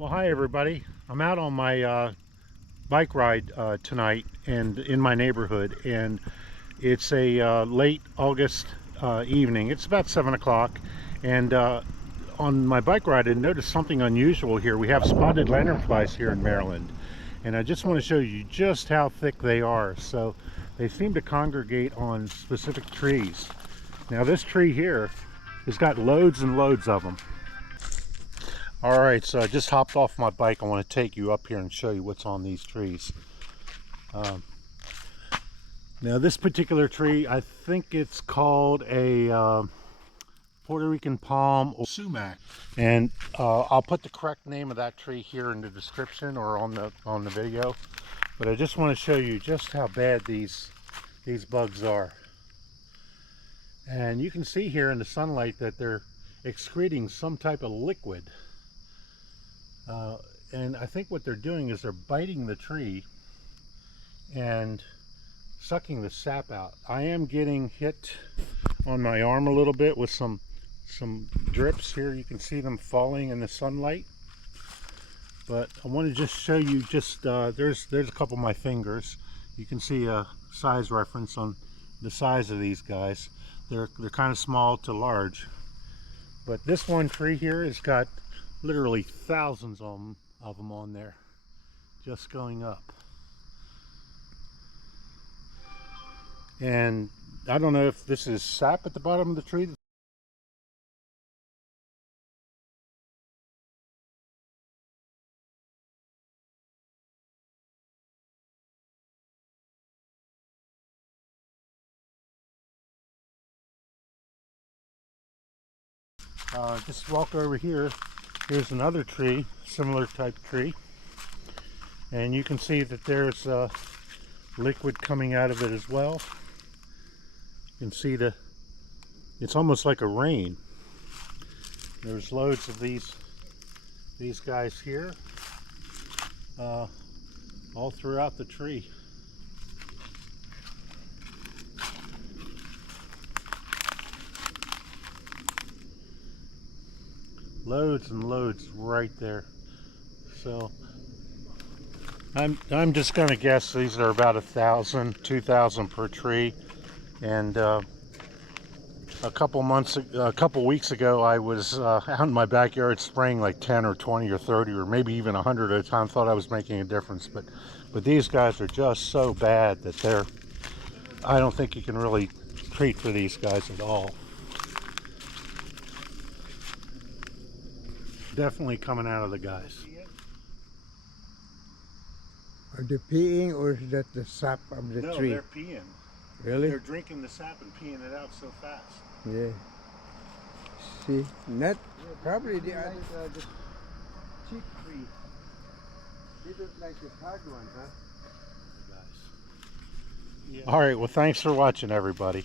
Well, hi everybody. I'm out on my bike ride tonight and in my neighborhood, and it's a late August evening. It's about 7 o'clock, and on my bike ride I noticed something unusual here. We have spotted lanternflies here in Maryland, and I just want to show you just how thick they are. So they seem to congregate on specific trees. Now this tree here has got loads and loads of them. Alright, so I just hopped off my bike. I want to take you up here and show you what's on these trees. Now this particular tree, I think it's called a Puerto Rican palm or sumac. And I'll put the correct name of that tree here in the description or on the video. But I just want to show you just how bad these bugs are. And you can see here in the sunlight that they're excreting some type of liquid. And I think what they're doing is they're biting the tree and sucking the sap out. I am getting hit on my arm a little bit with some drips here. You can see them falling in the sunlight. But I want to just show you there's a couple of my fingers. You can see a size reference on the size of these guys. They're kind of small to large. But this one tree here has got literally thousands of them on there, just going up. And I don't know if this is sap at the bottom of the tree. Just walk over here. Here's another tree, similar type tree, and you can see that there's liquid coming out of it as well. You can see it's almost like a rain. There's loads of these guys here all throughout the tree. Loads and loads right there. So I'm just gonna guess these are about 1,000, 2,000 per tree. And a couple weeks ago, I was out in my backyard spraying like 10 or 20 or 30 or maybe even 100 at a time. Thought I was making a difference, but these guys are just so bad that I don't think you can really treat for these guys at all. Definitely coming out of the guys. Are they peeing, or is that the sap of the tree? No, they're peeing. Really? They're drinking the sap and peeing it out so fast. Yeah. See, not probably the other the cheap tree. They don't like the hard one, huh? All right, well, thanks for watching, everybody.